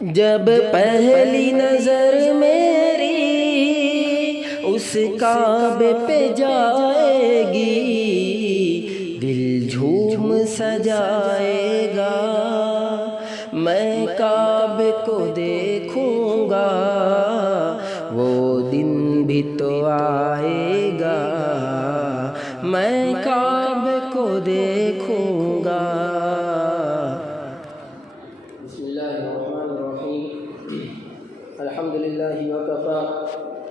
جب پہلی نظر میری اس کعبے پہ جائے گی، دل جھوم سجائے گا، میں کعبے کو دیکھوں گا، وہ دن بھی تو آئے گا، میں کعبے کو دیکھوں گا۔ بسم اللہ الرحمن الرحیم، الحمد للہ وکفی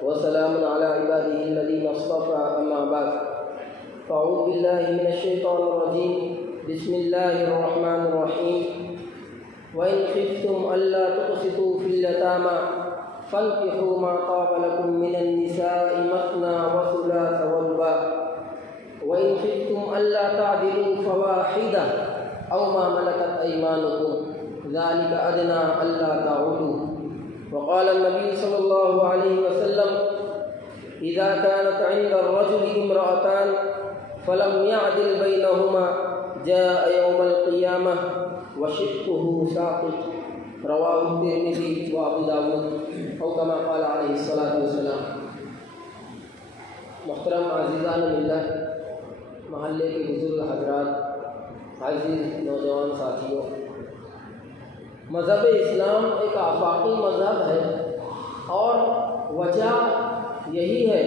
وسلام علی عبادہ الذین اصطفی، اما بعد فاعوذ باللہ من الشیطان الرجیم، بسم اللہ الرحمن الرحیم۔ وَإِنْ خِفْتُمْ أَلَّا تُقْسِطُوا فِي الْيَتَامَىٰ فَانكِحُوا مَا طَابَ لَكُم مِّنَ النِّسَاءِ مَثْنَىٰ وَثُلَاثَ وَرُبَاعَ وَإِنْ خِفْتُمْ أَلَّا تَعْدِلُوا فَوَاحِدَةً أَوْ مَا مَلَكَتْ أَيْمَانُكُمْ ذَلِكَ أَدْنَىٰ أَلَّا تَعُولُوا۔ وقال النبي صلى الله عليه وسلم إذا كانت عند الرجل امرأتان فلم يعدل بينهما جاء يوم القيامة وشقه ساقط، رواه الترمذي وابو داود او كما قال عليه الصلاة والسلام۔ محترم عزیزان ملت، محلے کے بزرگ حضرات، عزیز نوجوان ساتھیوں، مذہب اسلام ایک آفاقی مذہب ہے اور وجہ یہی ہے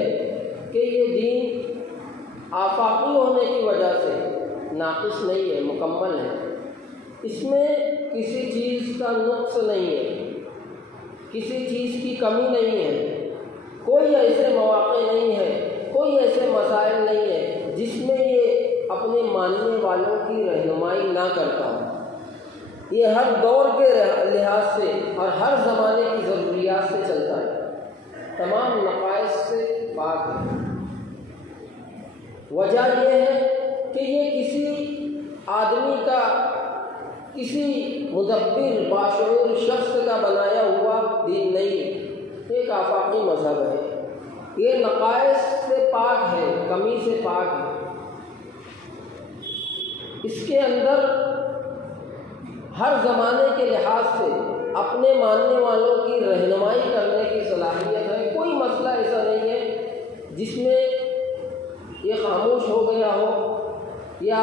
کہ یہ دین آفاقی ہونے کی وجہ سے ناقص نہیں ہے، مکمل ہے۔ اس میں کسی چیز کا نقص نہیں ہے، کسی چیز کی کمی نہیں ہے، کوئی ایسے مواقع نہیں ہے، کوئی ایسے مسائل نہیں ہے جس میں یہ اپنے ماننے والوں کی رہنمائی نہ کرتا ہو۔ یہ ہر دور کے لحاظ سے اور ہر زمانے کی ضروریات سے چلتا ہے، تمام نقائص سے پاک ہے۔ وجہ یہ ہے کہ یہ کسی آدمی کا، کسی مدبر باشعور شخص کا بنایا ہوا دین نہیں ہے، ایک آفاقی مذہب ہے، یہ نقائص سے پاک ہے، کمی سے پاک ہے۔ اس کے اندر ہر زمانے کے لحاظ سے اپنے ماننے والوں کی رہنمائی کرنے کی صلاحیت ہے۔ کوئی مسئلہ ایسا نہیں ہے جس میں یہ خاموش ہو گیا ہو یا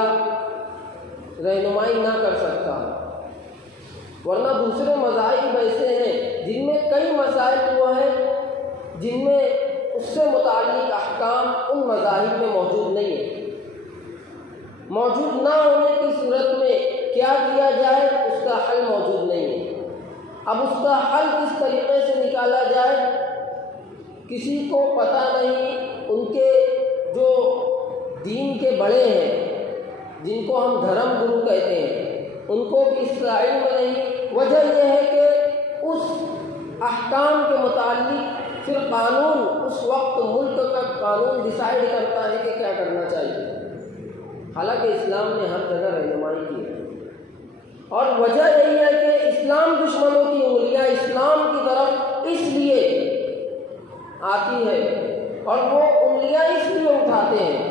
رہنمائی نہ کر سکتا، ورنہ دوسرے مذاہب ایسے ہیں جن میں کئی مسائل وہ ہیں جن میں اس سے متعلق احکام ان مذاہب میں موجود نہیں ہیں۔ موجود نہ ہونے کی صورت میں کیا کیا جائے اس کا حل موجود نہیں ہے۔ اب اس کا حل کس طریقے سے نکالا جائے کسی کو پتہ نہیں۔ ان کے جو دین کے بڑے ہیں جن کو ہم دھرم گرو کہتے ہیں، ان کو بھی اس کا علم نہیں۔ وجہ یہ ہے کہ اس احکام کے متعلق پھر قانون، اس وقت ملک کا قانون ڈیسائیڈ کرتا ہے کہ کیا کرنا چاہیے، حالانکہ اسلام نے ہر جگہ رہنمائی کی ہے۔ اور وجہ یہی ہے کہ اسلام دشمنوں کی انگلیاں اسلام کی طرف اس لیے آتی ہے اور وہ انگلیاں اس لیے اٹھاتے ہیں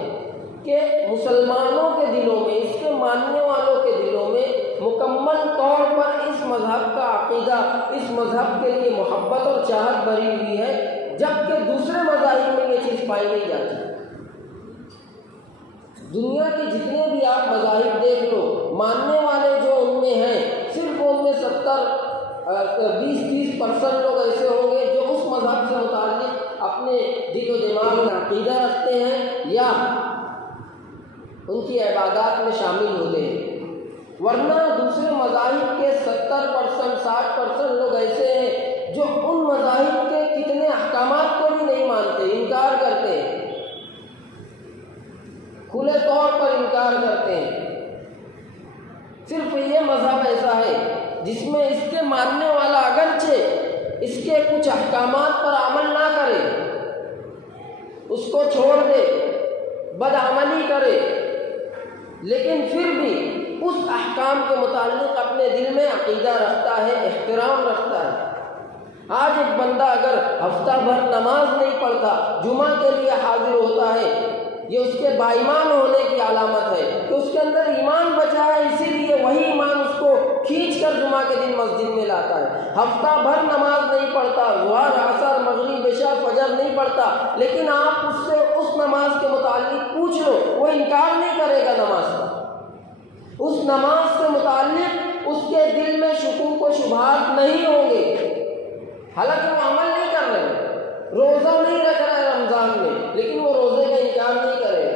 کہ مسلمانوں کے دلوں میں، اس کے ماننے والوں کے دلوں میں مکمل طور پر اس مذہب کا عقیدہ، اس مذہب کے لیے محبت اور چاہت بھری ہوئی ہے، جبکہ دوسرے مذاہب میں یہ چیز پائی نہیں جاتی۔ دنیا کے جتنے بھی آپ مذاہب دیکھ لو، ماننے والے جو ان میں ہیں صرف ان میں 20-30% لوگ ایسے ہوں گے جو اس مذہب سے متعلق اپنے دل و دماغ میں عقیدہ رکھتے ہیں یا ان کی عبادات میں شامل ہوتے ہیں، ورنہ دوسرے مذاہب کے 70%، 60% لوگ ایسے ہیں جو ان مذاہب کے کتنے احکامات کو بھی نہیں مانتے، انکار کرتے ہیں، کھلے طور پر انکار کرتے ہیں۔ صرف یہ مذہب ایسا ہے جس میں اس کے ماننے والا اگرچہ اس کے کچھ احکامات پر عمل نہ کرے، اس کو چھوڑ دے، بدعملی کرے، لیکن پھر بھی اس احکام کے متعلق اپنے دل میں عقیدہ رکھتا ہے، احترام رکھتا ہے۔ آج ایک بندہ اگر ہفتہ بھر نماز نہیں پڑھتا، جمعہ کے لیے حاضر ہوتا ہے، یہ اس کے با ایمان ہونے کی علامت ہے کہ اس کے اندر ایمان بچا ہے، اسی لیے وہی ایمان اس کو کھینچ کر جمعہ کے دن مسجد میں لاتا ہے، ہفتہ بھر نماز نہیں پڑھتا، ظہر عصر مغرب عشاء فجر نہیں پڑھتا، لیکن آپ اس سے اس نماز کے متعلق پوچھ لو، وہ انکار نہیں کرے گا نماز کا، اس نماز سے متعلق اس کے دل میں شکوک و شبہات نہیں ہوں گے، حالانکہ وہ عمل نہیں کر رہے، روزہ نہیں رکھ رہا ہے رمضان میں، لیکن وہ روزے کا انکار نہیں کرے گا۔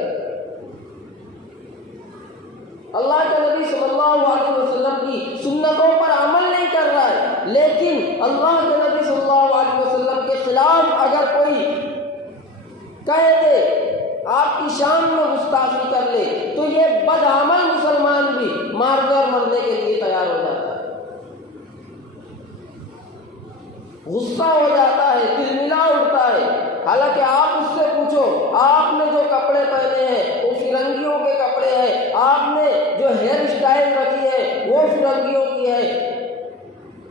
اللہ کے نبی صلی اللہ علیہ وسلم کی سنتوں پر عمل نہیں کر رہا ہے، لیکن اللہ کے نبی صلی اللہ علیہ وسلم کے خلاف اگر کوئی کہہ دے، آپ کی شان میں گستاخی کر لے، تو یہ بدعمل مسلمان بھی مار اور مرنے کے لیے تیار ہو جاتا ہے، غصہ ہو جاتا ہے، تلملا اٹھتا ہے۔ حالانکہ آپ اس سے پوچھو، آپ نے جو کپڑے پہنے ہیں وہ فرنگیوں کے کپڑے ہیں، آپ نے جو ہیئر اسٹائل رکھی ہے وہ فرنگیوں کی ہے،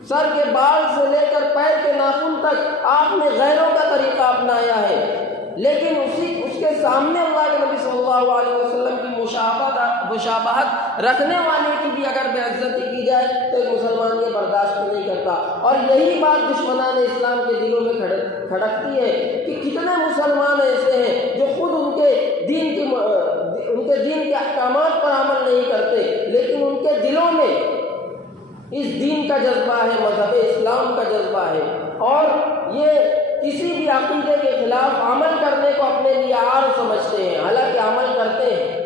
سر کے بال سے لے کر پیر کے ناخن تک آپ نے غیروں کا طریقہ اپنایا ہے، لیکن اس کے سامنے اللہ کے نبی صلی اللہ علیہ وسلم کی مشابہت رکھنے والے کی بھی اگر بے عزتی کی جائے تو ایک مسلمان یہ برداشت نہیں کرتا۔ اور یہی بات دشمنان اسلام کے دلوں میں کھڑکتی ہے کہ کتنے مسلمان ایسے ہیں جو خود ان کے دین کے احکامات پر عمل نہیں کرتے، لیکن ان کے دلوں میں اس دین کا جذبہ ہے، مذہب اسلام کا جذبہ ہے، اور یہ کسی بھی عقیدے کے خلاف عمل کرنے کو اپنے لیے عار سمجھتے ہیں، حالانکہ عمل کرتے ہیں،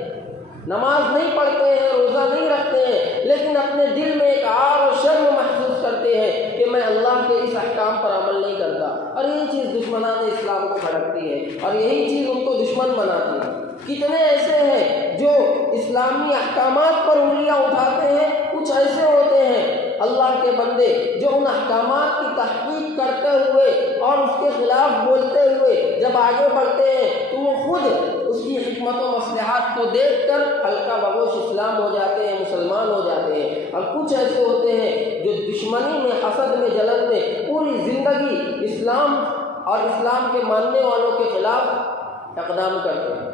نماز نہیں پڑھتے ہیں، روزہ نہیں رکھتے ہیں، لیکن اپنے دل میں ایک عار اور شرم محسوس کرتے ہیں کہ میں اللہ کے اس احکام پر عمل نہیں کرتا، اور یہی چیز دشمنان اسلام کو کھڑکتی ہے اور یہی چیز ان کو دشمن بناتی ہے۔ کتنے ایسے ہیں جو اسلامی احکامات پر انگلیاں اٹھاتے ہیں، کچھ ایسے ہوتے ہیں اللہ کے بندے جو ان احکامات کی تحقیق کرتے ہوئے اور اس کے خلاف بولتے ہوئے جب آگے بڑھتے ہیں تو وہ خود اس کی حکمت و مصلحات کو دیکھ کر ہلکا بگوش اسلام ہو جاتے ہیں، مسلمان ہو جاتے ہیں، اور کچھ ایسے ہوتے ہیں جو دشمنی میں، حسد میں، جلن میں پوری زندگی اسلام اور اسلام کے ماننے والوں کے خلاف اقدام کرتے ہیں۔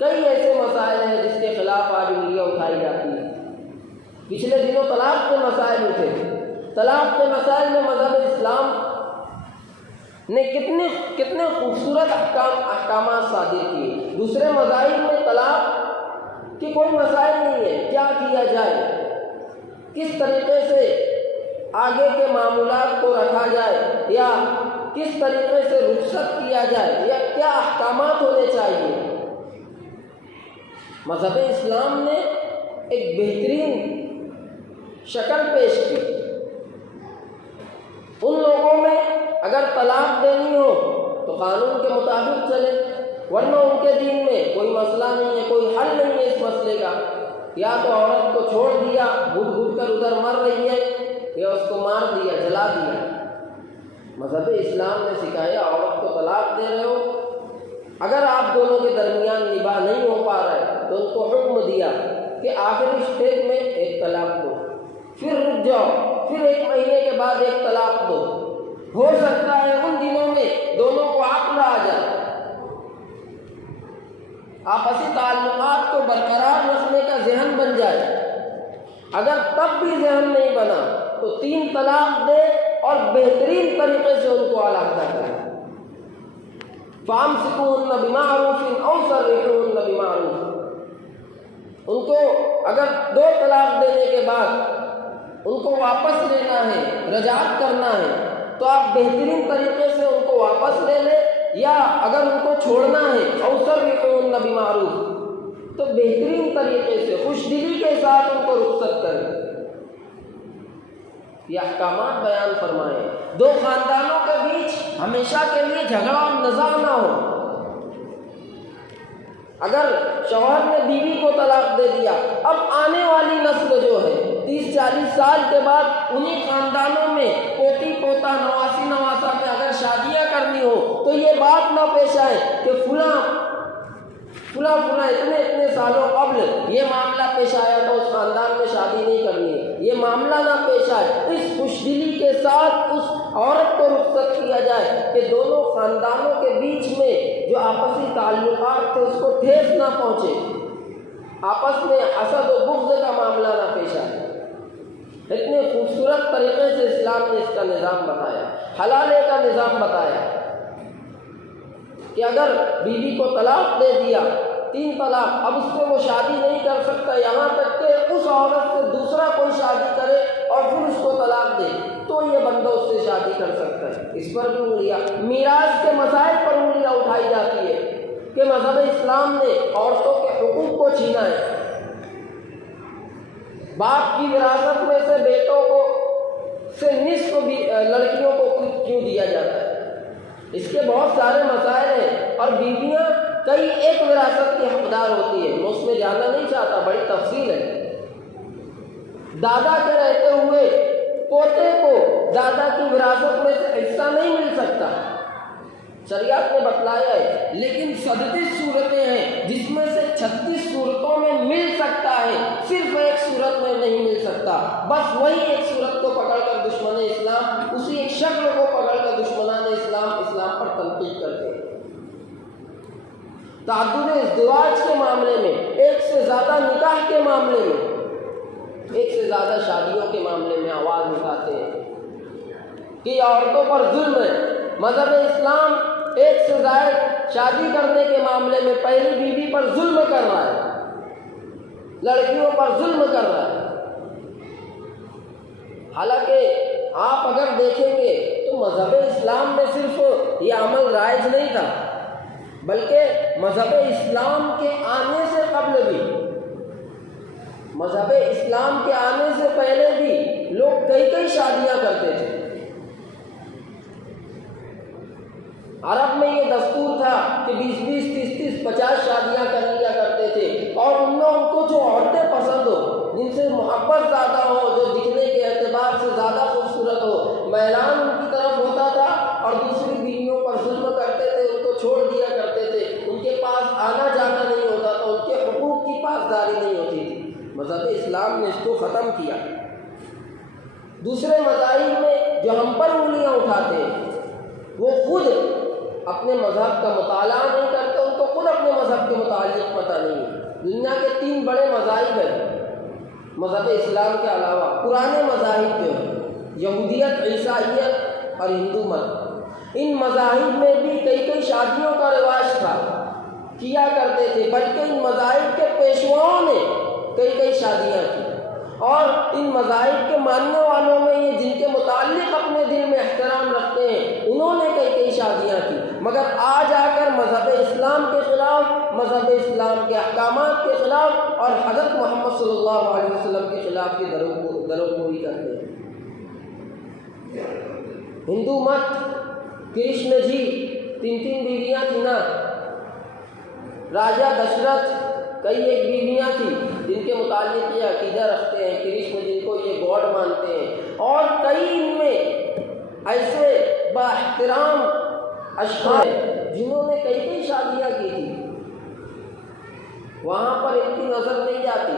کئی ایسے مسائل ہیں جس کے خلاف آج انگلیاں اٹھائی جاتی ہیں۔ پچھلے دنوں طلاق کے مسائل اٹھے، طلاق کے مسائل میں مذہب اسلام نے کتنے خوبصورت احکامات صادر کیے۔ دوسرے مذاہب میں طلاق کی کوئی مسائل نہیں ہے، کیا کیا جائے، کس طریقے سے آگے کے معاملات کو رکھا جائے، یا کس طریقے سے رخصت کیا جائے، یا کیا احکامات ہونے چاہیے۔ مذہب اسلام نے ایک بہترین شکل پیش کی۔ ان لوگوں میں اگر طلاق دینی ہو تو قانون کے مطابق چلے، ورنہ ان کے دین میں کوئی مسئلہ نہیں ہے، کوئی حل نہیں ہے اس مسئلے کا، یا تو عورت کو چھوڑ دیا، گھٹ گھٹ کر ادھر مر رہی ہے، یا اس کو مار دیا، جلا دیا۔ مذہب اسلام نے سکھایا عورت کو طلاق دے رہے ہو، اگر آپ دونوں کے درمیان نباہ نہیں ہو پا رہا ہے تو ان کو حکم دیا کہ آخری اسٹیج میں ایک طلاق دو، پھر رک جاؤ، پھر 1 مہینے کے بعد ایک طلاق دو۔ ہو سکتا ہے ان دنوں میں دونوں کو عقل آ جائے، آپسی تعلقات کو برقرار رکھنے کا ذہن بن جائے۔ اگر تب بھی ذہن نہیں بنا تو 3 طلاق دے اور بہترین طریقے سے ان کو علیحدہ کرے۔ فَأَمْسِكُوهُنَّ بِمَعْرُوفٍ أَوْ سَرِّحُوهُنَّ بِمَعْرُوفٍ۔ ان کو اگر 2 طلاق دینے کے بعد ان کو واپس لینا ہے، رجعت کرنا ہے، تو آپ بہترین طریقے سے ان کو واپس لے لیں، یا اگر ان کو چھوڑنا ہے أَوْ سَرِّحُوهُنَّ بِمَعْرُوفٍ تو بہترین طریقے سے خوش دلی کے ساتھ ان کو رخصت کریں۔ یہ احکامات بیان فرمائے۔ 2 خاندانوں کے بیچ ہمیشہ کے لیے جھگڑا اور نزاع نہ ہو۔ اگر شوہر نے بیوی کو طلاق دے دیا، اب آنے والی نسل جو ہے 30-40 سال کے بعد انہی خاندانوں میں پوتی پوتا، نواسی نواسا میں اگر شادیاں کرنی ہو تو یہ بات نہ پیش آئے کہ فلاں اتنے سالوں قبل یہ معاملہ پیش آیا تو اس خاندان میں شادی نہیں کرنی ہے، یہ معاملہ نہ پیش آئے۔ اس خوش دلی کے ساتھ اس عورت کو رخصت کیا جائے کہ دونوں خاندانوں کے بیچ میں جو آپسی تعلقات تھے اس کو ٹھیس نہ پہنچے، آپس میں حسد و بغض کا معاملہ نہ پیش آئے۔ اتنے خوبصورت طریقے سے اسلام نے اس کا نظام بتایا، حلالے کا نظام بتایا کہ اگر بیوی کو طلاق دے دیا، 3 طلاق، اب اس سے وہ شادی نہیں کر سکتا، یہاں تک کہ اس عورت سے دوسرا کوئی شادی کرے اور پھر اس کو طلاق دے تو یہ بندہ اس سے شادی کر سکتا ہے۔ اس پر بھی انگلیاں، میراث کے مسائل پر انگلیاں اٹھائی جاتی ہے کہ مذہب اسلام نے عورتوں کے حقوق کو چھینا ہے، باپ کی وراثت میں سے بیٹوں کو سے نصف بھی لڑکیوں کو کیوں دیا جاتا ہے۔ اس کے بہت سارے مسائل ہیں، اور بیویاں کئی ایک وراثت کی حقدار ہوتی ہے، میں اس میں جانا نہیں چاہتا، بڑی تفصیل ہے۔ دادا کے رہتے ہوئے پوتے کو دادا کی وراثت میں سے حصہ نہیں مل سکتا، شریعت نے بتلایا ہے، لیکن 37 صورتیں ہیں جس میں سے 36 صورتوں میں مل سکتا ہے، صرف ایک صورت میں نہیں مل سکتا۔ بس وہی ایک صورت کو پکڑ کر دشمن اسلام، اسی ایک شکل کو پکڑ کر دشمنان اسلام پر تنقید کرتے ہیں۔ تعدد ازدواج کے معاملے میں، ایک سے زیادہ نکاح کے معاملے میں، ایک سے زیادہ شادیوں کے معاملے میں آواز اٹھاتے ہیں کہ عورتوں پر ظلم ہے۔ مذہب اسلام ایک سے زائد شادی کرنے کے معاملے میں پہلی بیوی پر ظلم کر رہا ہے، لڑکیوں پر ظلم کر رہا ہے۔ حالانکہ آپ اگر دیکھیں گے تو مذہب اسلام میں صرف یہ عمل رائج نہیں تھا، بلکہ مذہب اسلام کے آنے سے قبل بھی، مذہب اسلام کے آنے سے پہلے بھی لوگ کئی شادیاں کرتے تھے۔ عرب میں یہ دستور تھا کہ 20 30 50 شادیاں کر لیا کرتے تھے، اور ان میں ان کو جو عورتیں پسند ہو، جن سے محبت زیادہ ہو، جو دکھنے کے اعتبار سے زیادہ خوبصورت ہو، میلان ان کی طرف ہوتا تھا، اور دوسری بیویوں پر ظلم کرتے تھے، ان کو چھوڑ دیا کرتے تھے، ان کے پاس آنا جانا نہیں ہوتا تھا، ان کے حقوق کی پاسداری نہیں ہوتی تھی۔ مذہب اسلام نے اس کو ختم کیا۔ دوسرے مذاہب میں جو ہم پر انگلیاں اٹھاتے ہیں، وہ خود اپنے مذہب کا مطالعہ نہیں کرتے، ان کو خود اپنے مذہب کے متعلق پتہ نہیں ہے۔ دنیا کے 3 بڑے مذاہب ہیں مذہب اسلام کے علاوہ، پرانے مذاہب جو ہیں، یہودیت، عیسائیت اور ہندو مت۔ ان مذاہب میں بھی کئی شادیوں کا رواج تھا، کیا کرتے تھے، بلکہ ان مذاہب کے پیشواؤں نے کئی شادیاں کی، اور ان مذاہب کے ماننے والوں میں یہ جن کے متعلق اپنے دل میں احترام رکھتے ہیں، انہوں نے کئی شادیاں کی، مگر آج آ کر مذہب اسلام کے خلاف، مذہب اسلام کے احکامات کے خلاف اور حضرت محمد صلی اللہ علیہ وسلم کے خلاف یہ دروگوئی کرتے ہیں۔ ہندو مت، کرشن جی 3 بیویاں تھیں نا، راجا دشرتھ کئی ایک بیویاں تھیں جن کے متعلق یہ عقیدہ رکھتے ہیں، کرشن جن کو یہ گاڈ مانتے ہیں، اور کئی ان میں ایسے با احترام اشخاص جنہوں نے کئی شادیاں کی تھی، وہاں پر ان کی نظر نہیں جاتی،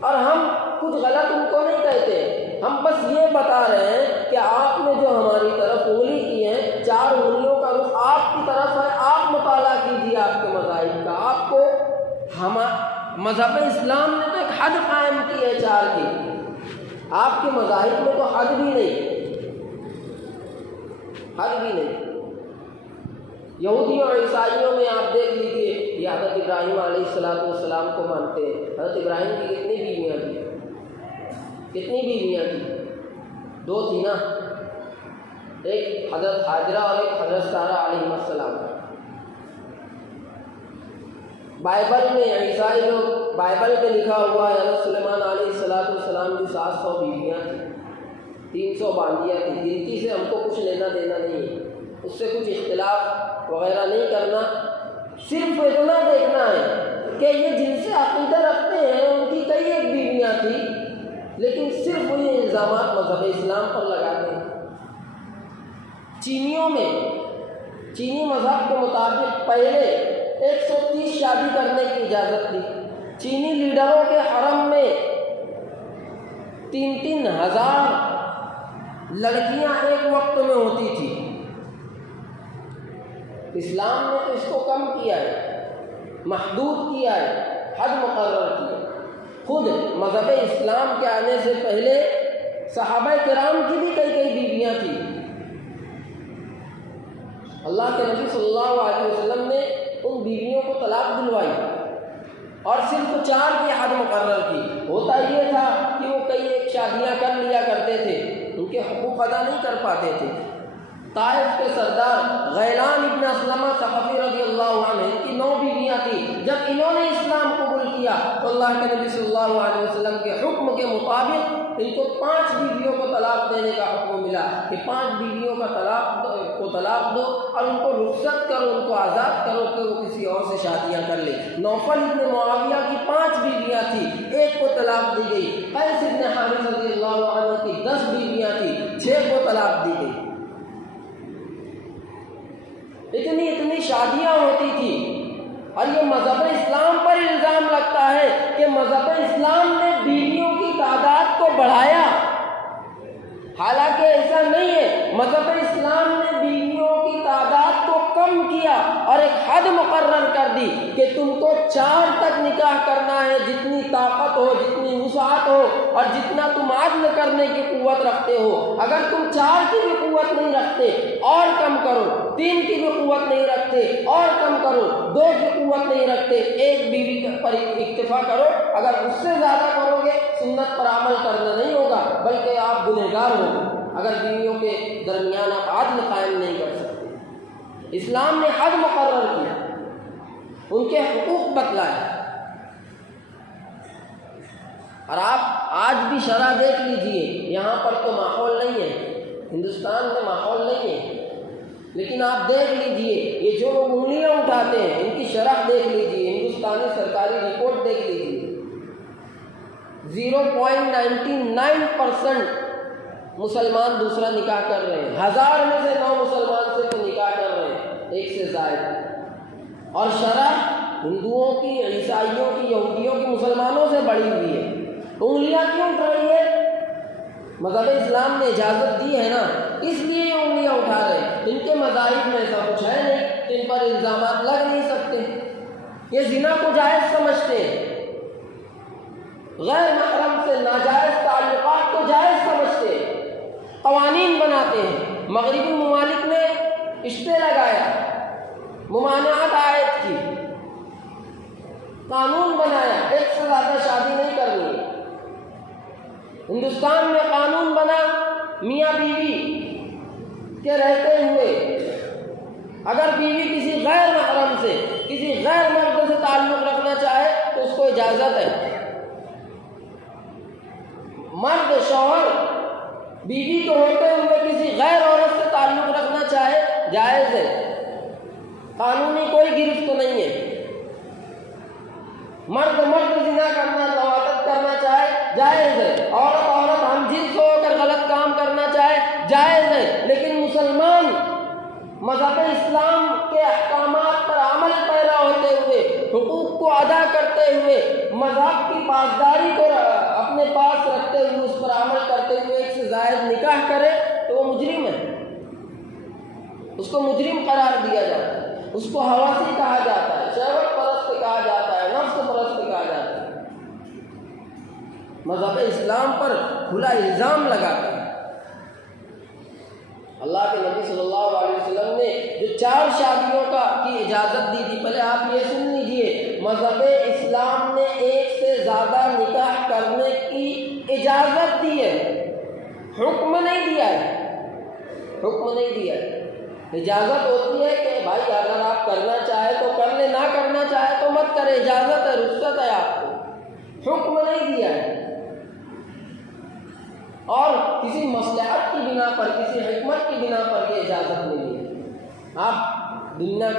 اور ہم کچھ غلط ان کو نہیں کہتے، ہم بس یہ بتا رہے ہیں کہ آپ نے جو ہماری طرف انگلی کی ہے، 4 انگلیوں کا رخ آپ کی طرف ہے، آپ مطالعہ کیجیے آپ کے مذاہب کا۔ آپ کو مذہب اسلام نے تو ایک حد قائم کی ہے 4 کی، آپ کے مذاہب میں تو حد بھی نہیں، حد بھی نہیں۔ یہودیوں اور عیسائیوں میں آپ دیکھ لیجیے، یہ حضرت ابراہیم علیہ السلام کو مانتے ہیں۔ حضرت ابراہیم کی کتنی بیویاں تھیں؟ کتنی بیویاں تھیں؟ 2 تھی نا، ایک حضرت حاجرہ اور ایک حضرت سارہ علیہ السلام۔ بائبل میں عیسائی لوگ، بائبل پہ لکھا ہوا ہے حضرت سلیمان علیہ السلام کی 700 بیویاں تھیں، 300 باندیاں تھیں۔ گنتی سے ہم کو کچھ لینا دینا نہیں ہے، اس سے کچھ اختلاف وغیرہ نہیں کرنا، صرف اتنا دیکھنا ہے کہ یہ جن سے عقیدہ رکھتے ہیں ان کی کئی ایک بیویاں تھیں، لیکن صرف انہیں الزامات مذہب اسلام پر لگاتے ہیں۔ چینیوں میں، چینی مذہب کے مطابق پہلے 130 شادی کرنے کی اجازت تھی۔ چینی لیڈروں کے حرم میں 3 ہزار لڑکیاں ایک وقت میں ہوتی تھی۔ اسلام نے تو اس کو کم کیا ہے، محدود کیا ہے، حد مقرر کیا۔ خود مذہب اسلام کے آنے سے پہلے صحابہ کرام کی بھی کئی کئی بیویاں تھیں۔ اللہ کے نبی صلی اللہ علیہ وسلم نے ان بیویوں کو طلاق دلوائی اور صرف 4 کی حد مقرر کی۔ ہوتا یہ تھا کہ وہ کئی ایک شادیاں کر لیا کرتے تھے، ان کے حقوق ادا نہیں کر پاتے تھے۔ طائف کے سردار غیلان ابن اسلمہ ثقفی رضی اللہ عنہ، ان کی 9 بیویاں تھیں۔ جب انہوں نے اسلام قبول کیا تو اللہ کے نبی صلی اللہ علیہ وسلم کے حکم کے مطابق ان کو 5 بیویوں کو طلاق دینے کا حکم ملا کہ 5 بیویوں کا طلاق دو اور ان کو رخصت کرو، ان کو آزاد کرو کہ وہ کسی اور سے شادیاں کر لے۔ نوفل ابن معاویہ کی 5 بیویاں تھیں، 1 کو طلاق دی گئی۔ قیس ابن حارث رضی اللہ عنہ کی 10 بیویاں تھیں، 6 کو طلاق دی گئی۔ اتنی شادیاں ہوتی تھی، اور یہ مذہب اسلام پر الزام لگتا ہے کہ مذہب اسلام نے بیویوں کی تعداد کو بڑھایا، حالانکہ ایسا نہیں ہے۔ مذہب اسلام نے بیویوں کی تعداد کو کم کیا اور ایک حد مقرر کر دی کہ تم کو 4 تک نکاح کرنا ہے، جتنی طاقت ہو، جتنی وسعت ہو اور جتنا تم عدل کرنے کی قوت رکھتے ہو۔ اگر تم 4 کی بھی قوت نہیں رکھتے اور کم کرو، 3 کی بھی قوت نہیں رکھتے اور کم کرو، 2 کی قوت نہیں رکھتے، 1 بیوی پر اکتفا کرو۔ اگر اس سے زیادہ کرو گے سنت پر عمل کرنا نہیں ہوگا بلکہ آپ گنہگار ہو اگر بیویوں کے درمیان آپ عدل قائم نہیں کر سکتے۔ اسلام نے حد مقرر کیا، ان کے حقوق بتلائے، اور آپ آج بھی شرح دیکھ لیجئے، یہاں پر تو ماحول نہیں ہے، ہندوستان میں ماحول نہیں ہے، لیکن آپ دیکھ لیجئے یہ جو لوگ انگلیاں اٹھاتے ہیں ان کی شرح دیکھ لیجئے، ہندوستانی سرکاری رپورٹ دیکھ لیجئے، 0.99% مسلمان دوسرا نکاح کر رہے ہیں، 1000 میں سے 9 مسلمان سے تو نکاح کر رہے ہیں، 1 سے زائد۔ اور شرح ہندوؤں کی، عیسائیوں کی، یہودیوں کی مسلمانوں سے بڑھی ہوئی ہے۔ انگلیاں کیوں اٹھ رہی ہے؟ مذہب اسلام نے اجازت دی ہے نا، اس لیے یہ انگلیاں اٹھا رہے ہیں۔ ان کے مذاہب میں ایسا کچھ ہے نہیں، ان پر الزامات لگ نہیں سکتے۔ یہ زنا کو جائز سمجھتے ہیں، غیر محرم سے ناجائز تعلقات کو جائز سمجھتے ہیں، قوانین بناتے ہیں۔ مغربی ممالک نے اسٹے لگایا، ممانعت عائد کی، قانون بنایا 1 سے زیادہ شادی نہیں کرنی۔ ہندوستان میں قانون بنا میاں بیوی کے رہتے ہوئے اگر بیوی کسی غیر محرم سے، کسی غیر مرد سے تعلق رکھنا چاہے تو اس کو اجازت ہے۔ مرد شوہر بیوی کو ہوتے ہوئے کسی غیر عورت سے تعلق رکھنا چاہے جائز ہے، قانونی کوئی گرفت نہیں ہے۔ مرد زنا کرنا، لواطت کرنا چاہے جائز ہے، عورت ہم جنس ہو کر غلط کام کرنا چاہے جائز ہے، لیکن مسلمان مذہب اسلام کے احکامات پر عمل پیرا ہوتے ہوئے، حقوق کو ادا کرتے ہوئے، مذہب کی پاسداری کو اپنے پاس رکھتے ہوئے، اس پر عمل کرتے ہوئے 1 سے زائد نکاح کرے تو وہ مجرم ہے، اس کو مجرم قرار دیا جاتا ہے، اس کو حواسی کہا جاتا ہے، شہوت پرست کہا جاتا ہے، نفس پرست کہا جاتا ہے۔ مذہب اسلام پر کھلا الزام لگاتا ہے۔ اللہ کے نبی صلی اللہ علیہ وسلم نے جو 4 شادیوں کی اجازت دی تھی، پہلے آپ یہ سن لیجئے، مذہب اسلام نے 1 سے زیادہ نکاح کرنے کی اجازت دی ہے، حکم نہیں دیا ہے، حکم نہیں دیا ہے۔ اجازت ہوتی ہے کہ بھائی اگر آپ کرنا چاہے تو کر لیں، نہ کرنا چاہے تو مت کرے، اجازت ہے، رخصت ہے آپ کو، حکم نہیں دیا ہے۔ اور کسی مصلحت کی بنا پر، کسی حکمت کی بنا پر یہ اجازت نہیں ہے۔ آپ دنیا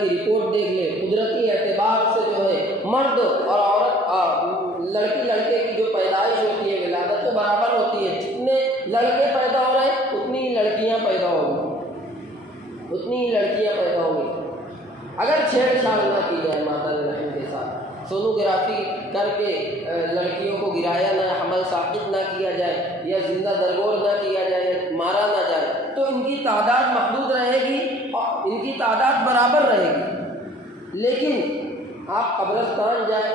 کی رپورٹ دیکھ لیں، قدرتی اعتبار سے جو ہے مرد اور عورت، لڑکی لڑکے کی جو پیدائش ہوتی ہے ولادت تو برابر ہوتی ہے، جتنے لڑکے پیدا ہو رہے ہیں اتنی ہی لڑکیاں پیدا ہوگی، اتنی ہی لڑکیاں پیدا ہوں گی۔ اگر چھیڑ چھاڑ نہ کی جائے مادہ رحم کے ساتھ، سونوگرافی کر کے لڑکیوں کو گرایا نہ، حمل ثابت نہ کیا جائے، یا زندہ درگور نہ کیا جائے، یا مارا نہ جائے، تو ان کی تعداد محدود رہے گی اور ان کی تعداد برابر رہے گی۔ لیکن آپ قبرستان جائیں،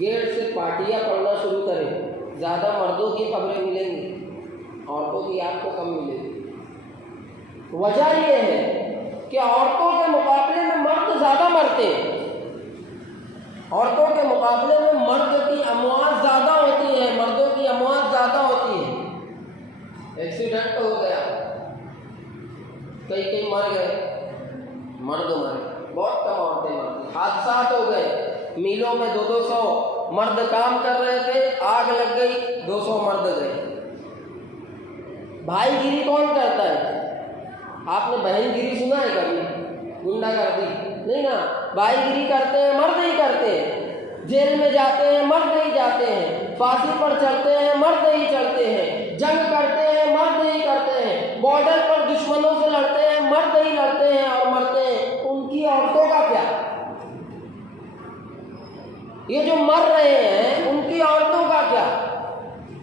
گیٹ سے پارٹیاں پڑھنا شروع کریں، زیادہ مردوں کی قبریں ملیں گی، عورتوں کی آپ کو کم ملے گی۔ وجہ یہ ہے کہ عورتوں کے مقابلے میں مرد زیادہ مرتے ہیں، عورتوں کے مقابلے میں مرد کی اموات زیادہ ہوتی ہیں، مردوں کی اموات زیادہ ہوتی ہیں۔ ایکسیڈنٹ ہو گیا، کئی مر گئے، مرد مرے، بہت کم عورتیں مرتی۔ حادثات ہو گئے، میلوں میں 200 مرد کام کر رہے تھے، آگ لگ گئی، 200 مرد گئے۔ بھائی گیری کون کرتا ہے؟ آپ نے بہن گیری سنا ہے کبھی؟ گنڈا گردی نہیں نا، بھائی گیری کرتے ہیں مرد ہی کرتے ہیں، جیل میں جاتے ہیں مرد ہی جاتے ہیں، پھانسی پر چڑھتے ہیں مرد ہی چڑھتے ہیں، جنگ کرتے ہیں مرد ہی کرتے ہیں، بارڈر پر دشمنوں سے لڑتے ہیں مرد ہی لڑتے ہیں اور مرتے ہیں۔ ان کی عورتوں کا کیا؟ یہ جو مر رہے ہیں ان کی عورتوں کا کیا؟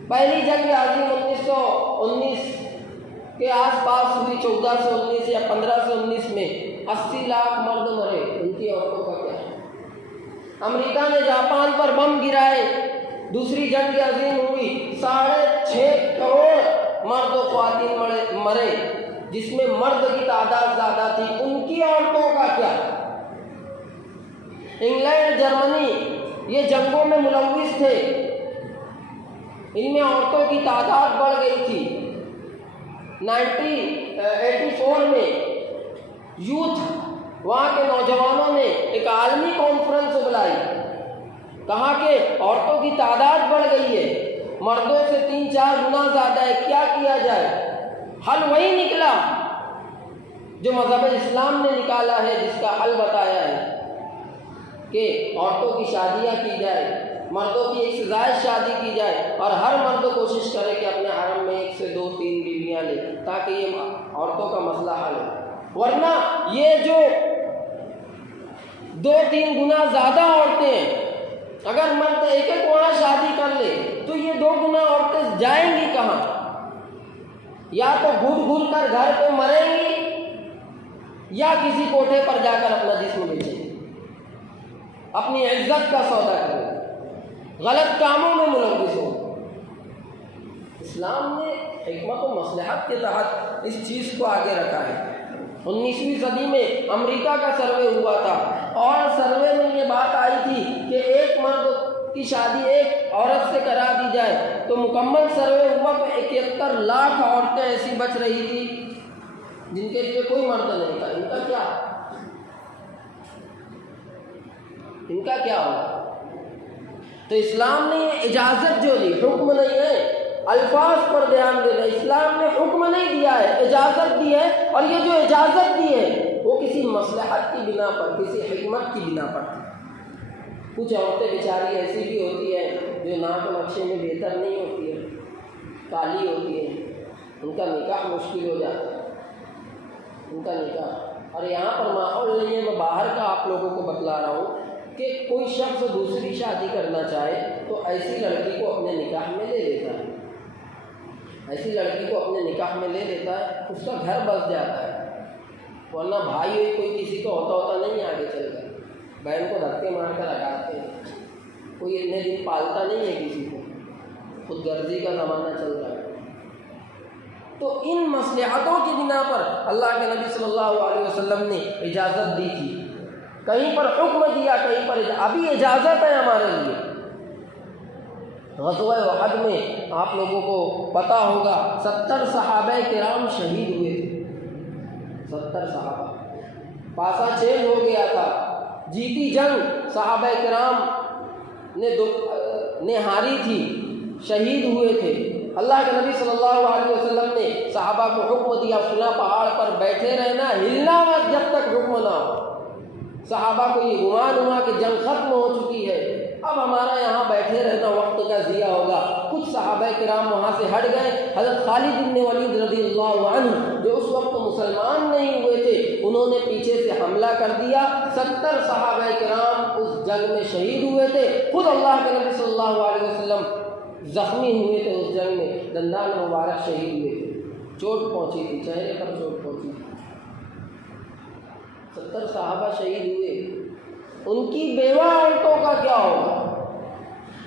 پہلی جنگ عظیم 1919 کے آس پاس ہوئی، 14 سے 19 یا 15 سے 19 میں 80 لاکھ مرد مرے، ان کی عورتوں کا کیا؟ امریکہ نے جاپان پر بم گرائے، دوسری جنگ عظیم ہوئی، 6.5 کروڑ مرد و خواتین مرے، جس میں مرد کی تعداد زیادہ تھی، ان کی عورتوں کا کیا؟ انگلینڈ، جرمنی یہ جنگوں میں ملوث تھے، ان میں عورتوں کی تعداد بڑھ گئی تھی۔ 1984 میں یوتھ وہاں کے نوجوانوں نے ایک عالمی کانفرنس بلائی، کہا کہ عورتوں کی تعداد بڑھ گئی ہے، مردوں سے 3-4 گنا زیادہ ہے، کیا کیا جائے؟ حل وہی نکلا جو مذہب اسلام نے نکالا ہے، جس کا حل بتایا ہے کہ عورتوں کی شادیاں کی جائے، مردوں کی 1 سے زائد شادی کی جائے، اور ہر مرد کوشش کرے کہ اپنے حرم میں 1 سے 2-3 بیویاں لے، تاکہ یہ عورتوں کا مسئلہ حل ہو۔ ورنہ یہ جو 2-3 گنا زیادہ عورتیں ہیں، اگر مرد ایک وہاں شادی کر لے تو یہ 2 گنا عورتیں جائیں گی کہاں؟ یا تو گھل کر گھر پہ مریں گی یا کسی کوٹھے پر جا کر اپنا جسم بیچیں گی، اپنی عزت کا سودا کریں، غلط کاموں میں ملوث ہو۔ اسلام نے حکمت و مصلحت کے تحت اس چیز کو آگے رکھا ہے۔ 19ویں صدی میں امریکہ کا سروے ہوا تھا، اور سروے میں یہ بات آئی تھی کہ ایک مرد کی شادی ایک عورت سے کرا دی جائے، تو مکمل سروے ہوا تو 71 لاکھ عورتیں ایسی بچ رہی تھی جن کے لیے کوئی مرد نہیں تھا۔ ان کا کیا ہوگا؟ تو اسلام نے یہ اجازت جو دی، حکم نہیں ہے، الفاظ پر دھیان دینا، اسلام نے حکم نہیں دیا ہے، اجازت دی ہے، اور یہ جو اجازت دی ہے وہ کسی مصلحت کی بنا پر، کسی حکمت کی بنا پر تھی۔ کچھ عورتیں بیچاری ایسی بھی ہوتی ہیں جو ناک و نقشے میں بہتر نہیں ہوتی ہے، کالی ہوتی ہے، ان کا نکاح مشکل ہو جاتا ہے، ان کا نکاح۔ اور یہاں پر ماحول نہیں ہے، میں باہر کا آپ لوگوں کو بتلا رہا ہوں کہ کوئی شخص دوسری شادی کرنا چاہے تو ایسی لڑکی کو اپنے نکاح میں لے لیتا ہے، ایسی لڑکی کو اپنے نکاح میں لے لیتا ہے، اس کا گھر بس جاتا ہے۔ ورنہ بھائی کوئی کسی کو ہوتا نہیں آگے چل کر، بہن کو دھکے مار کر ہٹاتے ہیں، کوئی اتنے دن پالتا نہیں ہے کسی کو، خود غرضی کا زمانہ چل رہا ہے۔ تو ان مصلحتوں کی بنا پر اللہ کے نبی صلی اللہ علیہ وسلم نے اجازت دی تھی، کہیں پر حکم دیا، کہیں پر ابھی اجازت ہے ہمارے لیے۔ غزوہ احد میں آپ لوگوں کو پتہ ہوگا 70 صحابہ کرام شہید ہوئے تھے، 70 صحابہ، پاسا چینج ہو گیا تھا، جیتی جنگ صحابہ کرام نے ہاری تھی، شہید ہوئے تھے۔ اللہ کے نبی صلی اللہ علیہ وسلم نے صحابہ کو حکم دیا، فلاں پہاڑ پر بیٹھے رہنا، ہلنا مت جب تک حکم نہ ہو۔ صحابہ کو یہ گمان ہوا کہ جنگ ختم ہو چکی ہے، اب ہمارا یہاں بیٹھے رہنا وقت کا ضیاع ہوگا۔ کچھ صحابہ کرام وہاں سے ہٹ گئے۔ حضرت خالد بن ولید رضی اللہ عنہ جو اس وقت مسلمان نہیں ہوئے تھے، انہوں نے پیچھے سے حملہ کر دیا، 70 صحابہ کرام اس جنگ میں شہید ہوئے تھے۔ خود اللہ کے نبی صلی اللہ علیہ وسلم زخمی ہوئے تھے، اس جنگ میں دندان مبارک شہید ہوئے تھے، چوٹ پہنچی تھی، چہرے پر چوٹ پہنچی تھی۔ 70 صحابہ شہید ہوئے، ان کی بیوہ عورتوں کا کیا ہوگا؟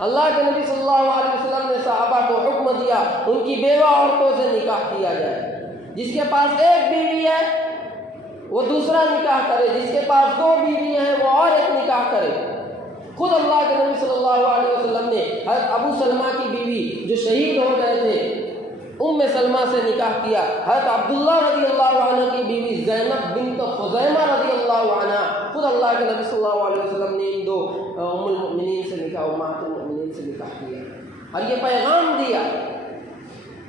اللہ کے نبی صلی اللہ علیہ وسلم نے صحابہ کو حکم دیا ان کی بیوہ عورتوں سے نکاح کیا جائے۔ جس کے پاس ایک بیوی ہے وہ دوسرا نکاح کرے، جس کے پاس 2 بیوی ہیں وہ اور ایک نکاح کرے۔ خود اللہ کے نبی صلی اللہ علیہ وسلم نے حضرت ابو سلمہ کی بیوی جو شہید ہو گئے تھے ام سلمہ سے نکاح کیا۔ حضرت عبداللہ رضی اللہ عنہ کی بیوی زینب بنت خزیمہ رضی اللہ عنہ، خود اللہ کے نبی صلی اللہ علیہ وسلم نے ان 2 ام المؤمنین سے نکاح، امہات المؤمنین سے نکاح کیا، اور یہ پیغام دیا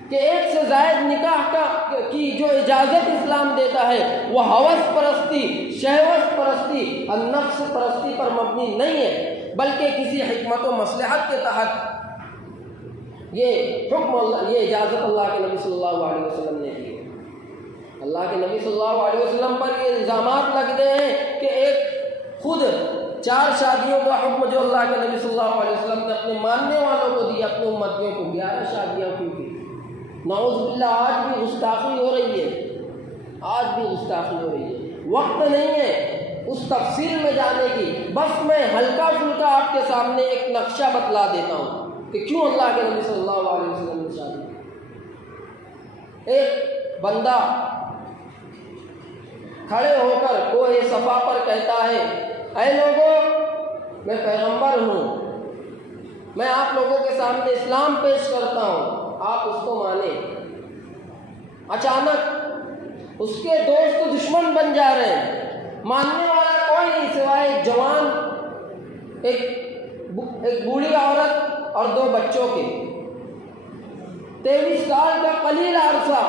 کہ ایک سے زائد نکاح کی جو اجازت اسلام دیتا ہے وہ ہوس پرستی، شہوت پرستی اور نفس پرستی پر مبنی نہیں ہے، بلکہ کسی حکمت و مصلحت کے تحت یہ حکم یہ اجازت اللہ کے نبی صلی اللہ علیہ وسلم نے دی۔ اللہ کے نبی صلی اللہ علیہ وسلم پر یہ الزامات لگتے ہیں کہ ایک خود 4 شادیوں کا حکم جو اللہ کے نبی صلی اللہ علیہ وسلم نے اپنے ماننے والوں کو دیا، اپنے امتیوں کو 11 شادیاں کیوں کی؟ نعوذ باللہ آج بھی گستاخی ہو رہی ہے، آج بھی گستاخی ہو رہی ہے۔ وقت نہیں ہے اس تفصیل میں جانے کی، بس میں ہلکا پھلکا آپ کے سامنے ایک نقشہ بتلا دیتا ہوں کہ کیوں اللہ کے نبی صلی اللہ علیہ وسلم نے شادی کی۔ ایک بندہ کھڑے ہو کر کوہ صفا پر کہتا ہے، اے لوگوں میں پیغمبر ہوں، میں آپ لوگوں کے سامنے اسلام پیش کرتا ہوں، آپ اس کو مانیں۔ اچانک اس کے دوست دشمن بن جا رہے ہیں، ماننے والا کوئی نہیں سوائے ایک جوان، ایک بوڑھی عورت اور 2 بچوں کے۔ 23 سال کا قلیل عرصہ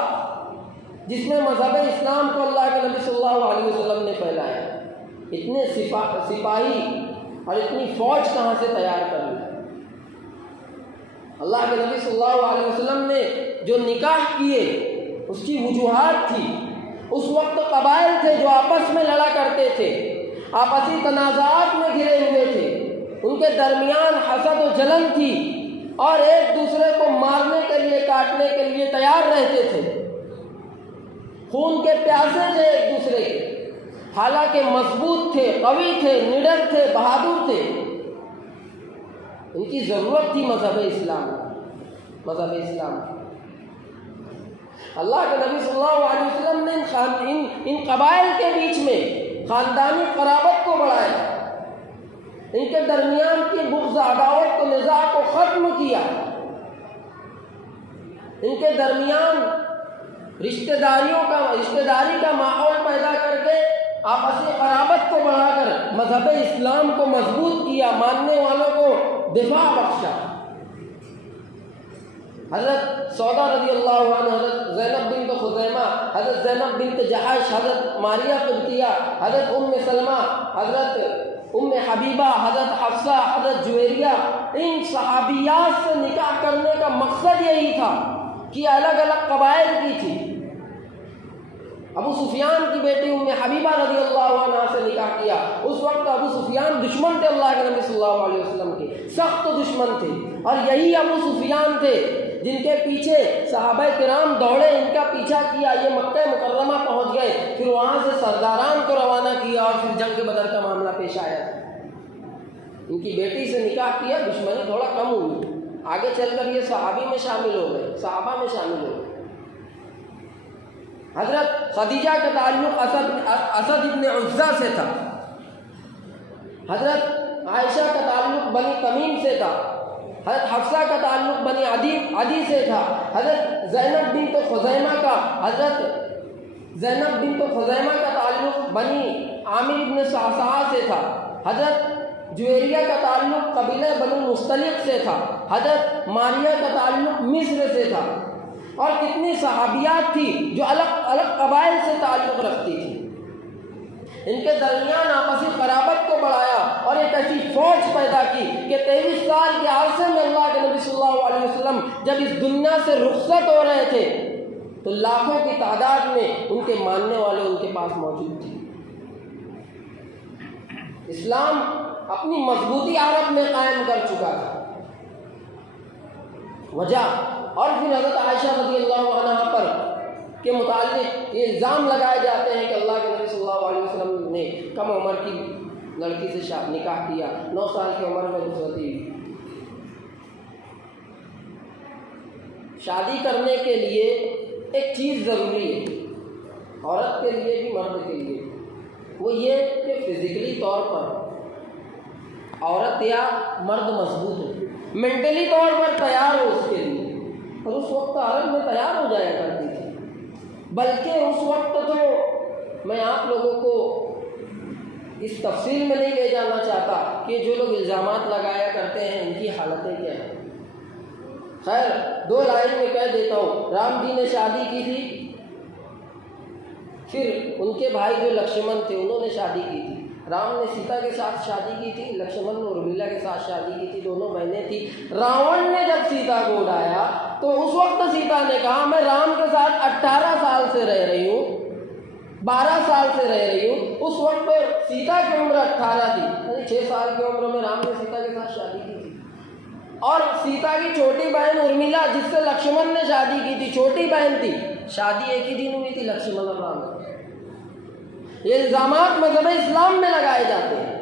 جس میں مذہب اسلام کو اللہ کے نبی صلی اللہ علیہ وسلم نے پھیلایا، اتنے سپاہی اور اتنی فوج کہاں سے تیار کر لی؟ اللہ کے نبی صلی اللہ علیہ وسلم نے جو نکاح کیے اس کی وجوہات تھی۔ اس وقت قبائل تھے جو آپس میں لڑا کرتے تھے، آپسی تنازعات میں گھرے ہوئے تھے، ان کے درمیان حسد و جلن تھی اور ایک دوسرے کو مارنے کے لیے، کاٹنے کے لیے تیار رہتے تھے، خون کے پیاسے تھے ایک دوسرے کے، حالانکہ مضبوط تھے، قوی تھے، نڈر تھے، بہادر تھے۔ ان کی ضرورت تھی مذہب اسلام، مذہب اسلام۔ اللہ کے نبی صلی اللہ علیہ وسلم نے ان قبائل کے بیچ میں خاندانی قرابت کو بڑھایا، ان کے درمیان کی بغض، عداوت کو، نزاع کو ختم کیا، ان کے درمیان رشتہ داری کا ماحول پیدا کر کے آپسی قرابت کو بڑھا کر مذہب اسلام کو مضبوط کیا، ماننے والوں کو دفاع بخشا۔ حضرت سودا رضی اللہ عنہ، حضرت زینب بنت خزیمہ، حضرت زینب بنت جحش، حضرت ماریہ قبطیہ، حضرت ام سلمہ، حضرت ام حبیبہ، حضرت حفصہ، حضرت جویریہ، ان صحابیات سے نکاح کرنے کا مقصد یہی تھا کہ الگ الگ قبائل کی تھی۔ ابو سفیان کی بیٹی ام حبیبہ رضی اللہ عنہ سے نکاح کیا۔ اس وقت ابو سفیان دشمن تھے اللہ کے نبی صلی اللہ علیہ وسلم کے، سخت دشمن تھے، اور یہی ابو سفیان تھے جن کے پیچھے صحابہ کرام دوڑے، ان کا پیچھا کیا، یہ مکہ مکرمہ پہنچ گئے، پھر وہاں سے سرداران کو روانہ کیا اور پھر جنگ بدر کا معاملہ پیش آیا۔ ان کی بیٹی سے نکاح کیا، دشمنی تھوڑا کم ہوئی، آگے چل کر یہ صحابی میں شامل ہو گئے، صحابہ میں شامل ہو گئے۔ حضرت خدیجہ کا تعلق اسد ابن عزہ سے تھا، حضرت عائشہ کا تعلق بنی تمیم سے تھا، حضرت حفصہ کا تعلق بنی عدی سے تھا، حضرت زینب بنت خزیمہ کا تعلق بنی عامر ابن صعصعہ سے تھا، حضرت جویریہ کا تعلق قبیلہ بنی مستلق سے تھا، حضرت ماریہ کا تعلق مصر سے تھا، اور کتنی صحابیات تھی جو الگ الگ قبائل سے تعلق رکھتی تھی۔ ان کے درمیان آپسی قرابت کو بڑھایا اور ایک ایسی فوج پیدا کی کہ 23 سال کے عرصے میں اللہ کے نبی صلی اللہ علیہ وسلم جب اس دنیا سے رخصت ہو رہے تھے تو لاکھوں کی تعداد میں ان کے ماننے والے ان کے پاس موجود تھے۔ اسلام اپنی مضبوطی عرب میں قائم کر چکا تھا، وجہ اور پھر حضرت عائشہ رضی اللہ عنہ پر کے متعلق یہ الزام لگائے جاتے ہیں کہ اللہ کے نبی صلی اللہ علیہ وسلم نے کم عمر کی لڑکی سے نکاح کیا، 9 سال کی عمر میں رخصتی ہوئی۔ شادی کرنے کے لیے ایک چیز ضروری ہے، عورت کے لیے بھی مرد کے لیے، وہ یہ کہ فزیکلی طور پر عورت یا مرد مضبوط ہو، مینٹلی طور پر تیار ہو اس کے لیے۔ اور اس وقت عرب میں تیار ہو جایا کرتی تھی، بلکہ اس وقت تو میں آپ لوگوں کو اس تفصیل میں نہیں لے جانا چاہتا کہ جو لوگ الزامات لگایا کرتے ہیں ان کی حالتیں کیا ہیں۔ خیر، 2 لائن میں کہہ دیتا ہوں، رام جی نے شادی کی تھی، پھر ان کے بھائی جو لکشمن تھے انہوں نے شادی کی تھی۔ رام نے سیتا کے ساتھ شادی کی تھی، لکشمن نے ارمیلا کے ساتھ شادی کی تھی، دونوں بہنیں تھیں۔ راون نے جب سیتا کو اڑایا تو اس وقت سیتا نے کہا میں رام کے ساتھ 18 سال سے رہ رہی ہوں، 12 سال سے رہ رہی ہوں۔ اس وقت سیتا کی عمر 18 تھی، یعنی 6 سال کی عمر میں رام نے سیتا کے ساتھ شادی کی تھی۔ اور سیتا کی چھوٹی بہن ارمیلا جس سے لکشمن نے شادی کی تھی، چھوٹی بہن تھی، شادی ایک ہی دن ہوئی تھی لکشمن اور رام کی۔ یہ الزامات مذہب اسلام میں لگائے جاتے ہیں،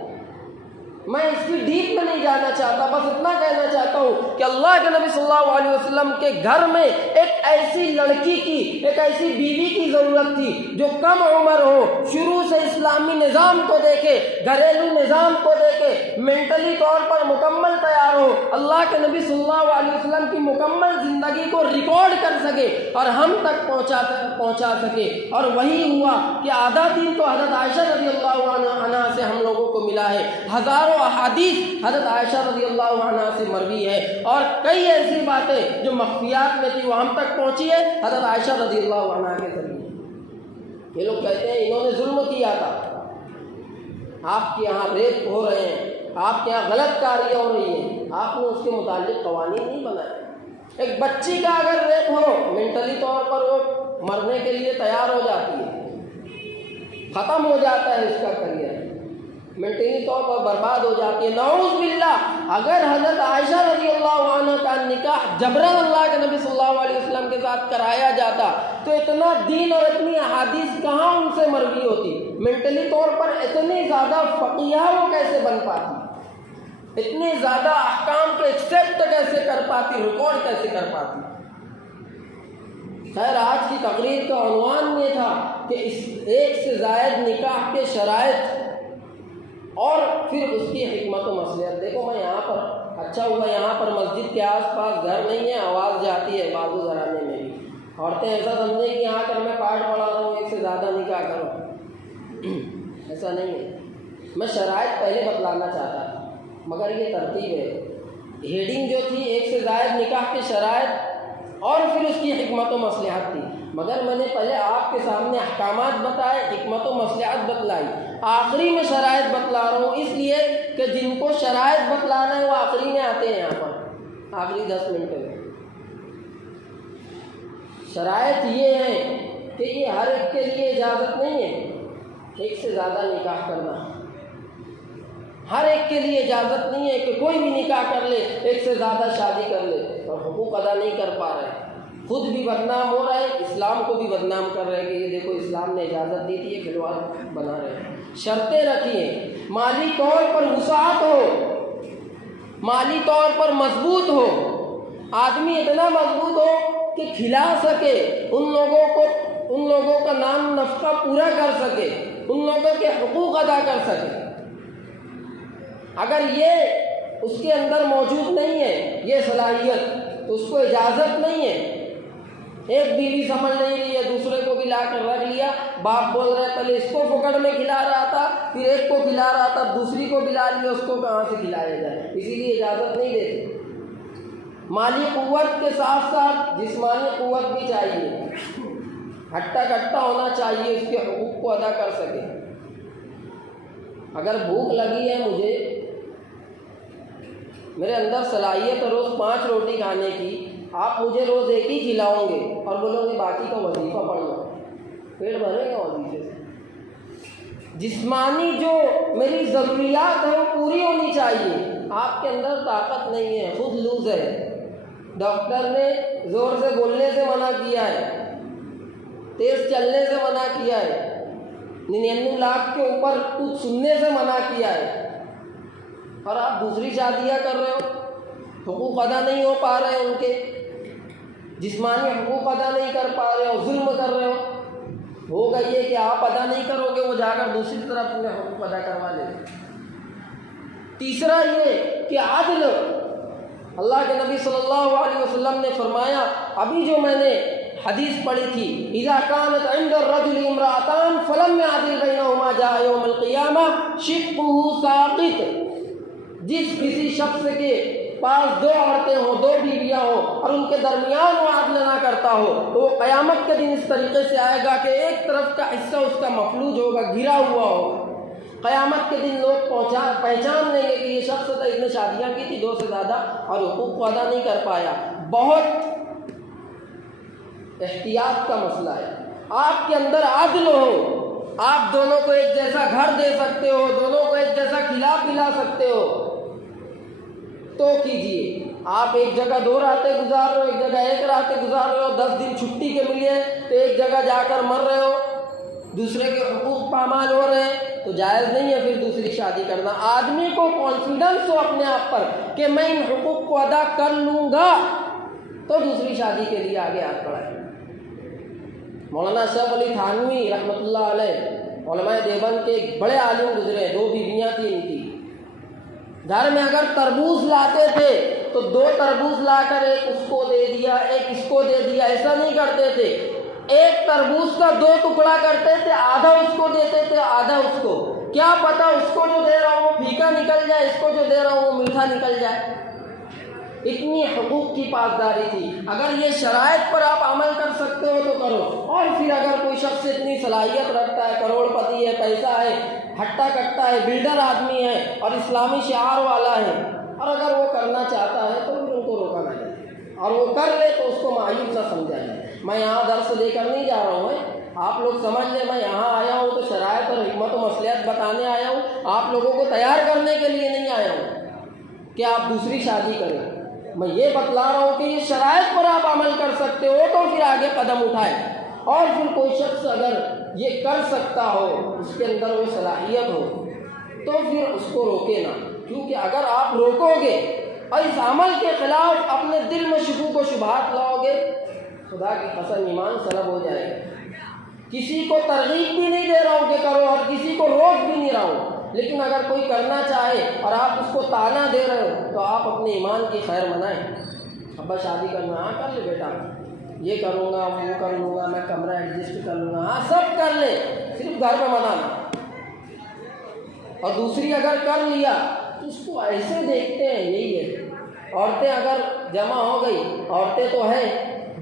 میں اس کی ڈیپ میں نہیں جانا چاہتا، بس اتنا کہنا چاہتا ہوں کہ اللہ کے نبی صلی اللہ علیہ وسلم کے گھر میں ایک ایسی لڑکی کی، ایک ایسی بیوی کی ضرورت تھی جو کم عمر ہو، شروع سے اسلامی نظام کو دیکھے، گھریلو نظام کو دیکھے، مینٹلی طور پر مکمل تیار ہو، اللہ کے نبی صلی اللہ علیہ وسلم کی مکمل زندگی کو ریکارڈ کر سکے اور ہم تک پہنچا سکے۔ اور وہی ہوا کہ آدھا دن تو حضرت عائشہ رضی اللہ عنہا سے ہم لوگوں کو ملا ہے، ہزاروں احادیث حضرت عائشہ رضی اللہ عنہا سے مروی ہے، اور کئی ایسی باتیں جو مخفیات میں تھی وہ ہم تک پہنچی ہے حضرت عائشہ رضی اللہ عنہا کے ذریعے۔ یہ لوگ کہتے ہیں انہوں نے ظلم کیا تھا، آپ کے یہاں ریپ ہو رہے ہیں، آپ کے یہاں غلط کاریاں ہو رہی ہیں، آپ نے اس کے متعلق قوانین نہیں بنائے۔ ایک بچی کا اگر ریپ ہو، مینٹلی طور پر وہ مرنے کے لیے تیار ہو جاتی ہے، ختم ہو جاتا ہے اس کا کریئر، مینٹلی طور پر برباد ہو جاتی ہے۔ نعوذ باللہ، اگر حضرت عائشہ رضی اللہ عنہ کا نکاح جبراً اللہ کے نبی صلی اللہ علیہ وسلم کے ساتھ کرایا جاتا تو اتنا دین اور اتنی احادیث کہاں ان سے مروی ہوتی، مینٹلی طور پر اتنی زیادہ فقیہ وہ کیسے بن پاتی، اتنے زیادہ احکام کو ایکسیپٹ کیسے کر پاتی، ریکارڈ کیسے کر پاتی۔ خیر، آج کی تقریر کا عنوان یہ تھا کہ اس ایک سے زائد نکاح کے شرائط اور پھر اس کی حکمت و مصلحت۔ دیکھو، میں یہاں پر اچھا ہوا یہاں پر مسجد کے آس پاس گھر نہیں ہے، آواز جاتی ہے بازو گھرانے میں بھی، عورتیں ایسا سمجھیں کہ یہاں کر میں پاٹ پڑھا رہا ہوں، ایک سے زیادہ نکاح کرو، ایسا نہیں ہے۔ میں شرائط پہلے بتلانا چاہتا تھا مگر یہ ترتیب ہے۔ ہیڈنگ جو تھی ایک سے زائد نکاح کے شرائط اور پھر اس کی حکمت و مصلحت تھی، مگر میں نے پہلے آپ کے سامنے احکامات بتائے، حکمت و مصلحت بتلائی، آخری میں شرائط بتلا رہا ہوں اس لیے کہ جن کو شرائط بتلانا ہے وہ آخری میں آتے ہیں، یہاں پر آخری 10 منٹ میں۔ شرائط یہ ہے کہ یہ ہر ایک کے لیے اجازت نہیں ہے ایک سے زیادہ نکاح کرنا، ہر ایک کے لیے اجازت نہیں ہے کہ کوئی بھی نکاح کر لے، ایک سے زیادہ شادی کر لے اور حقوق ادا نہیں کر پا رہے، خود بھی بدنام ہو رہے، اسلام کو بھی بدنام کر رہے کہ یہ دیکھو اسلام نے اجازت دی تھی، یہ کھلواڑ بنا رہے ہیں۔ شرطیں رکھی ہیں، مالی طور پر وسعت ہو، مالی طور پر مضبوط ہو، آدمی اتنا مضبوط ہو کہ کھلا سکے ان لوگوں کا نام نفقہ پورا کر سکے، ان لوگوں کے حقوق ادا کر سکے۔ اگر یہ اس کے اندر موجود نہیں ہے یہ صلاحیت تو اس کو اجازت نہیں ہے۔ ایک بیوی سمجھ نہیں رہی ہے، دوسرے کو بھی لا کر رکھ لیا، باپ بول رہا ہے پہلے اس کو پکڑ میں کھلا رہا تھا، پھر ایک کو کھلا رہا تھا، دوسری کو بھی لا لیا، اس کو کہاں سے کھلایا جائے، اسی لیے اجازت نہیں دیتے۔ مالی قوت کے ساتھ ساتھ جسمانی قوت بھی چاہیے، ہٹا کٹا ہونا چاہیے، اس کے حقوق کو ادا کر سکے۔ اگر بھوک لگی ہے مجھے، میرے اندر صلاحیت ہے روز 5 روٹی کھانے کی، آپ مجھے روز ایک ہی کھلاؤں گے اور بولو گے باقی کا وظیفہ پڑھ لو، پیٹ بھرے گا وظیفے سے؟ جسمانی جو میری ضروریات ہیں وہ پوری ہونی چاہیے۔ آپ کے اندر طاقت نہیں ہے، خود لوز ہے، ڈاکٹر نے زور سے بولنے سے منع کیا ہے، تیز چلنے سے منع کیا ہے، 99 لاکھ کے اوپر کچھ سننے سے منع کیا ہے، اور آپ دوسری شادیاں کر رہے ہو، حقوق ادا نہیں ہو پا رہے ان کے۔ جسمانی حقوق ادا نہیں کر پا رہے ہو، ظلم کر رہے ہو، ہوگا یہ کہ آپ ادا نہیں کرو گے، وہ جا کر دوسری طرف اپنے حقوق ادا کروا لیں گے۔ تیسرا یہ کہ عدل، اللہ کے نبی صلی اللہ علیہ وسلم نے فرمایا، ابھی جو میں نے حدیث پڑھی تھی، اذا كانت عند الرجل امرأتان فلم يعدل بينهما جاء يوم القيامة شقه ساقط، جس کسی شخص کے پاس دو عورتیں ہوں، دو بیویاں ہوں، اور ان کے درمیان وہ عدل نہ کرتا ہو، تو وہ قیامت کے دن اس طریقے سے آئے گا کہ ایک طرف کا حصہ اس کا مفلوج ہوگا، گرا ہوا ہوگا۔ قیامت کے دن لوگ پہچان لیں گے کہ یہ شخص تھا، اس نے شادیاں کی تھی 2 سے زیادہ اور حقوق کو ادا نہیں کر پایا۔ بہت احتیاط کا مسئلہ ہے۔ آپ کے اندر عدل ہو، آپ دونوں کو ایک جیسا گھر دے سکتے ہو، دونوں کو ایک جیسا کھلا پلا سکتے ہو تو کیجئے۔ آپ ایک جگہ 2 راتیں گزار رہے ہو، ایک جگہ 1 رات گزار رہے ہو، 10 دن چھٹی کے ملے تو ایک جگہ جا کر مر رہے ہو، دوسرے کے حقوق پامال ہو رہے ہیں، تو جائز نہیں ہے پھر دوسری شادی کرنا۔ آدمی کو کانفیڈنس ہو اپنے آپ پر کہ میں ان حقوق کو ادا کر لوں گا تو دوسری شادی کے لیے آگے ہاتھ بڑھائے۔ مولانا اشرف علی تھانوی رحمۃ اللہ علیہ علماء دیوبند کے ایک بڑے عالم گزرے، 2 بیویاں تھیں ان کی۔ گھر میں اگر تربوز لاتے تھے تو 2 تربوز لا کر ایک اس کو دے دیا، ایک اس کو دے دیا، ایسا نہیں کرتے تھے۔ ایک تربوز کا 2 ٹکڑا کرتے تھے، آدھا اس کو دیتے تھے، آدھا اس کو۔ کیا پتا اس کو جو دے رہا ہوں وہ پھیکا نکل جائے، اس کو جو دے رہا ہوں وہ میٹھا نکل جائے۔ اتنی حقوق کی پاسداری تھی۔ اگر یہ شرائط پر آپ عمل کر سکتے ہو تو کرو، اور پھر اگر کوئی شخص اتنی صلاحیت رکھتا ہے، کروڑ پتی ہے، پیسہ ہے، ہٹا کٹا ہے، بلڈر آدمی ہے اور اسلامی شعار والا ہے، اور اگر وہ کرنا چاہتا ہے تو پھر ان کو روکا نہ جائے، اور وہ کر لے تو اس کو معیوب نہ سمجھا جائے۔ میں یہاں درس دے کر نہیں جا رہا ہوں، آپ لوگ سمجھ لیں میں یہاں آیا ہوں تو شرائط اور حکمت و مصلحت بتانے آیا ہوں، آپ لوگوں کو تیار کرنے کے لیے نہیں آیا ہوں کہ آپ دوسری شادی کریں۔ میں یہ بتلا رہا ہوں کہ یہ شرائط پر آپ عمل کر سکتے ہو تو پھر آگے قدم اٹھائیں، اور پھر کوئی شخص اگر یہ کر سکتا ہو، اس کے اندر وہ صلاحیت ہو، تو پھر اس کو روکے نہ، کیونکہ اگر آپ روکو گے اور اس عمل کے خلاف اپنے دل میں شکوک و شبہات لاؤ گے، خدا کی قسم ایمان سلب ہو جائے گا۔ کسی کو ترغیب بھی نہیں دے رہا ہوں کہ کرو، اور کسی کو روک بھی نہیں رہا ہوں، لیکن اگر کوئی کرنا چاہے اور آپ اس کو طعنہ دے رہے ہو تو آپ اپنے ایمان کی خیر منائیں۔ ابا شادی کرنا، ہاں کر لے بیٹا، یہ کروں گا، وہ کر لوں گا، میں کمرہ ایڈجسٹ کر لوں گا، ہاں سب کر لے، صرف گھر میں منانا۔ اور دوسری اگر کر لیا تو اس کو ایسے دیکھتے ہیں، یہی ہے۔ عورتیں اگر جمع ہو گئی، عورتیں تو ہیں،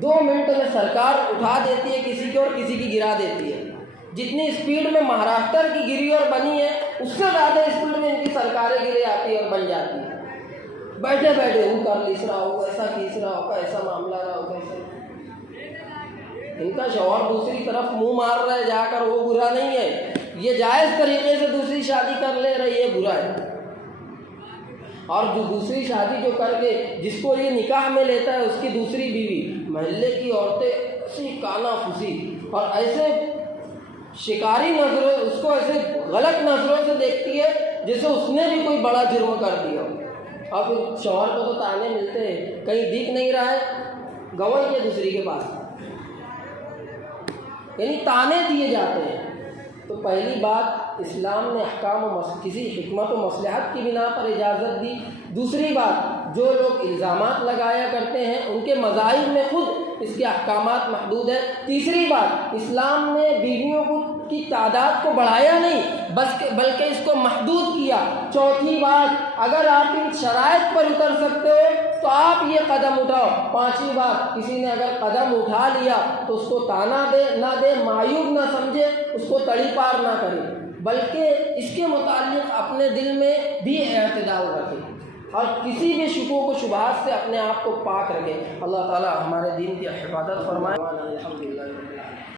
2 منٹ میں سرکار اٹھا دیتی ہے کسی کی اور کسی کی گرا دیتی ہے۔ جتنی اسپیڈ میں مہاراشٹر کی گری اور بنی ہے، اس سے زیادہ اسپیڈ میں ان کی سرکاریں گرے آتی ہے اور بن جاتی ہے۔ بیٹھے بیٹھے وہ کر لیس رہا ہوگا، ایسا کھینچ رہا ہوگا، ایسا معاملہ رہا ہوگا، ایسا۔ ان کا شوہر دوسری طرف منہ مار رہا ہے جا کر، وہ برا نہیں ہے، یہ جائز طریقے سے دوسری شادی کر لے رہی ہے، برا ہے۔ اور جو دوسری شادی جو کر کے جس کو یہ نکاح میں لیتا ہے، اس کی دوسری بیوی، محلے کی عورتیں ایسی کانا پھوسی اور ایسے شکاری نظروں، اس کو ایسے غلط نظروں سے دیکھتی ہے جیسے اس نے بھی کوئی بڑا جرم کر دیا ہو۔ اور پھر شوہر کو تو تانے ملتے ہیں، کہیں دکھ نہیں رہا ہے، گواہی ہے دوسری کے پاس، یعنی تانے دیے جاتے ہیں۔ تو پہلی بات، اسلام نے احکام و کسی حکمت و مصلحت کی بنا پر اجازت دی۔ دوسری بات، جو لوگ الزامات لگایا کرتے ہیں ان کے مذاہب میں خود اس کے احکامات محدود ہیں۔ تیسری بات، اسلام نے بیویوں کی تعداد کو بڑھایا نہیں بلکہ اس کو محدود کیا۔ چوتھی بات، اگر آپ ان شرائط پر اتر سکتے ہو تو آپ یہ قدم اٹھاؤ۔ پانچویں بات، کسی نے اگر قدم اٹھا لیا تو اس کو طعنہ نہ دے، معیوب نہ سمجھے، اس کو تڑی پار نہ کرے، بلکہ اس کے متعلق اپنے دل میں بھی اعتدال رکھے اور کسی بھی شکوک و شبہات سے اپنے آپ کو پاک رکھے۔ اللہ تعالی ہمارے دین کی حفاظت فرمائے۔ الحمدللہ۔